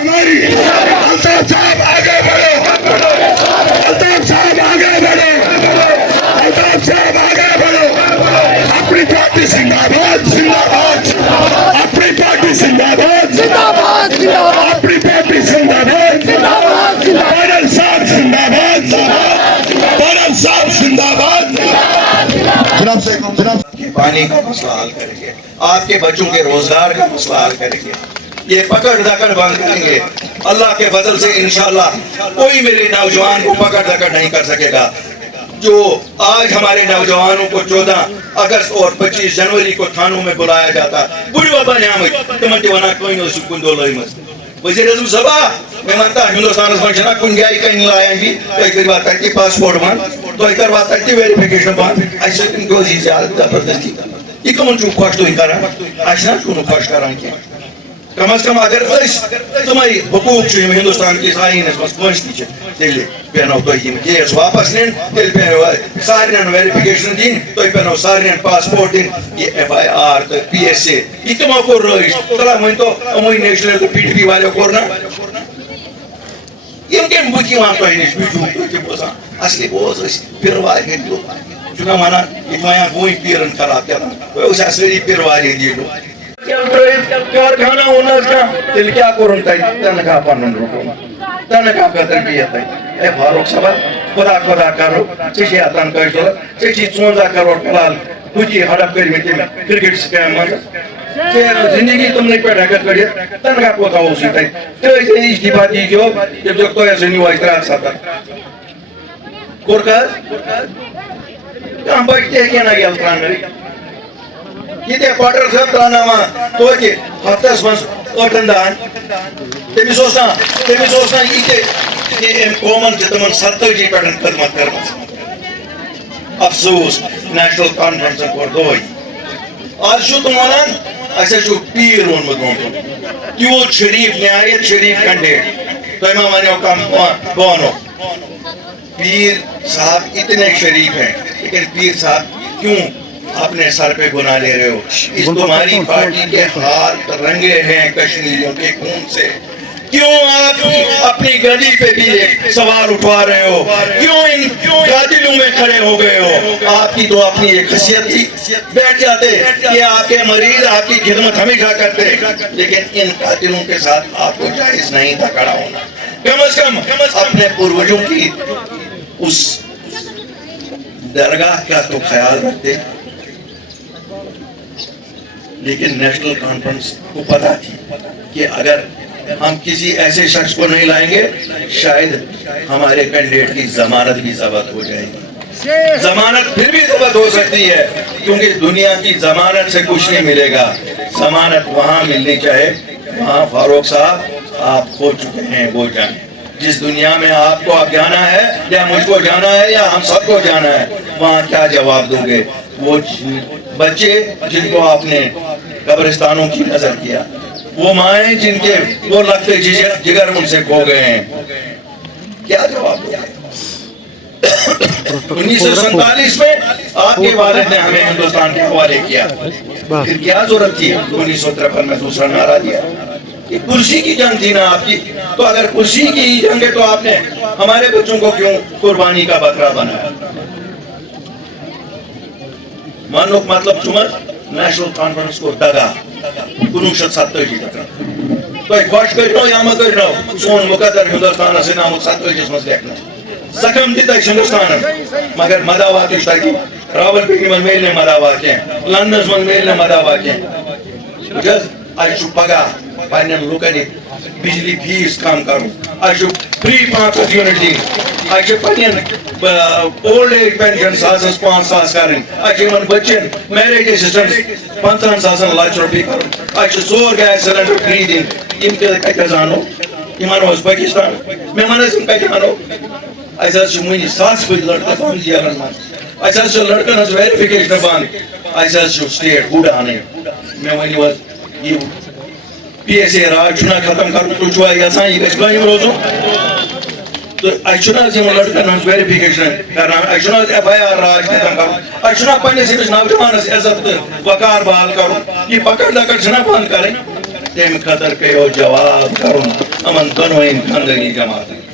ہماری الطاف صاحب آگے بڑھو، الطاف صاحب آگے بڑھو، الطاف صاحب آگے بڑھو. اپنی پارٹی زندہ باد، زندہ باد. اپنی پارٹی زندہ باد، زندہ باد. اپنی پارٹی زندہ باد، زندہ باد. بادل صاحب زندہ باد، بادل صاحب زندہ باد. جناب سے جناب پانی کا مسئلہ حل کریں گے، آپ کے بچوں کے روزگار کا مسئلہ حل کریں گے، یہ پکڑ دکڑ بند کریں گے. اللہ کے فضل سے انشاءاللہ کوئی میرے نوجوان کو پکڑ دکڑ نہیں کر سکے گا. جو آج ہمارے نوجوانوں کو 14 اگست اور 25 جنوری کو تھانوں میں بلایا جاتا بڑھو بنے آمد تمن تیوانا کوئی نو سکون دو لائی مز وزیر اعظم صاحب میں مانتا ہندوستان اس منشنا کن گیا کہیں لائیں گی تو ایک بات تک کی پاسپورٹ مان تو ایک بات تک کی ویریفیکیشن مان ایسے تم کو زیادہ زبردستی یہ کمن چون خوش تو ہی کرا ایسا چون خوش کران کیا کم از کم اگر تمہاری حقوق چھ ہندوستان کی آئین کنسٹی تیل پینو تھی کیس واپس نین تیل پینو سارن ویریفیکیشن دین تھی پینو سارن پاسپورٹ دین یہ ایف آئی آر تو پی ایس اے یہ تمو کور رائش تلا ون تو اموی نیشنل تو پی ٹی پی والے کورنا یہ کم بکی وان تو نش بجو تو بوزان اصلی بوز پھر والے لو چنا مانا یہ مایا کوئی پیرن خراب کیا وہ اس اصلی پھر والے دی لو کارخانہ اونس کا تیل کیا کرن تھی تنخواہ پنن رکن تنخواہ قدر بیت اے فاروق صاحب خدا خدا کرو چی اتن کشور چی 14 کروڑ کلال کچھ ہڑپ کر کرکٹ سکیم مز زندگی تم نے پہ ہیکت کڑ تنخواہ کوتا ہو سی تھی تو استعفا دیجیے جب تک تو ایسے نہیں ہوا 73 کور کر کہاں بچتے ہیں کیا نہ گیا تران یہ کوارٹر صاحب ترانا وا تو کہ ہفتس من 8 دہن تمس اوسنا یہ قومن تمن 70 پہ خدمت کرم افسوس نیشنل کانفرنس کور دہی آج تم ونان اچھا پیر وونمت برونٹھ تیوت شریف نہایت شریف کینڈیڈیٹ تھی ما ونو کم بانو پیر صاحب اتنے شریف ہیں لیکن پیر صاحب کیوں اپنے سر پہ گناہ لے رہے ہو اس تمہاری پارٹی کے ہاتھ رنگے ہیں کشمیریوں کے خون سے کیوں آپ اپنی گلی پہ بھی سوال اٹھوا رہے ہو کیوں ان قاتلوں میں کھڑے ہو گئے ہو آپ کی تو اپنی ایک خصیت تھی بیٹھ جاتے کہ آپ کے مریض آپ کی خدمت ہمیشہ کرتے لیکن ان قاتلوں کے ساتھ آپ کو جائز نہیں تھا کھڑا ہونا کم از کم اپنے پروجوں کی اس درگاہ کا تو خیال رکھتے لیکن نیشنل کانفرنس کو پتا تھی کہ اگر ہم کسی ایسے شخص کو نہیں لائیں گے شاید ہمارے کینڈیڈیٹ کی ضمانت بھی ضبط ہو جائے گی ضمانت پھر بھی ضبط ہو سکتی ہے کیونکہ دنیا کی ضمانت سے کچھ نہیں ملے گا ضمانت وہاں ملنی چاہے وہاں فاروق صاحب آپ کھو چکے ہیں وہ جانے جس دنیا میں آپ کو اب جانا ہے یا مجھ کو جانا ہے یا ہم سب کو جانا ہے وہاں کیا جواب دو گے وہ بچے جن کو آپ نے قبرستانوں کی نظر کیا وہ مائیں جن کے وہ لگتے جگر ان سے کھو گئے ہیں کیا جواب دیا 1947 میں آپ کے والد نے ہمیں ہندوستان کے حوالے کیا پھر کیا ضرورت تھی 1953 میں دوسرا نعرہ دیا یہ کرسی کی جنگ تھی نا آپ کی تو اگر کرسی کی جنگ ہے تو آپ نے ہمارے بچوں کو کیوں قربانی کا بکرا بنایا مانو مطلب چمت نیشنل کانفرنس کو دگا 1970 تو ایک خوش کرنو یا مت کرنو سون مقدر ہندوستان سے نام 70 مز دیکھنا زخم دیتا ہے ہندوستان مگر مداوات اشتاقی راول پیٹی من میل نے مداوات ہیں لندن من میل نے مداوات ہیں جز آج پگا پانین لوکانی بجلی فیس کام کرو آج فری 5 یونٹ دی آج پانین اولڈ ایج پینشن 5,000 کریں آج من بچن میریج اسسٹنس 50,000 لاکھ روپے کرو آج زور گیس سلنڈر فری دین ان کے کتنے زانو ایمان واس پاکستان میں منظم کتنے مانو ایسا منی 7 بج لڑکا بان زیارن مان ایسا لڑکن ہز ویریفیکیشن بان ایسا سٹیٹ گوڈ آنے میں ونی واس یہ پی ایس اے راج چھنا ختم کرو تو چھوا یسان یہ گھس قائم روزو تو چھنا لڑکن ہز ویریفیکیشن کرنا چھنا ایف آئی آر راج ختم کرو چھنا پنس نوجوانس عزت وقار بحال کرو یہ پکڑ لکڑ چھنا بند کریں تم خطر کہو جواب کرن امن دونوین خاندانی جماعت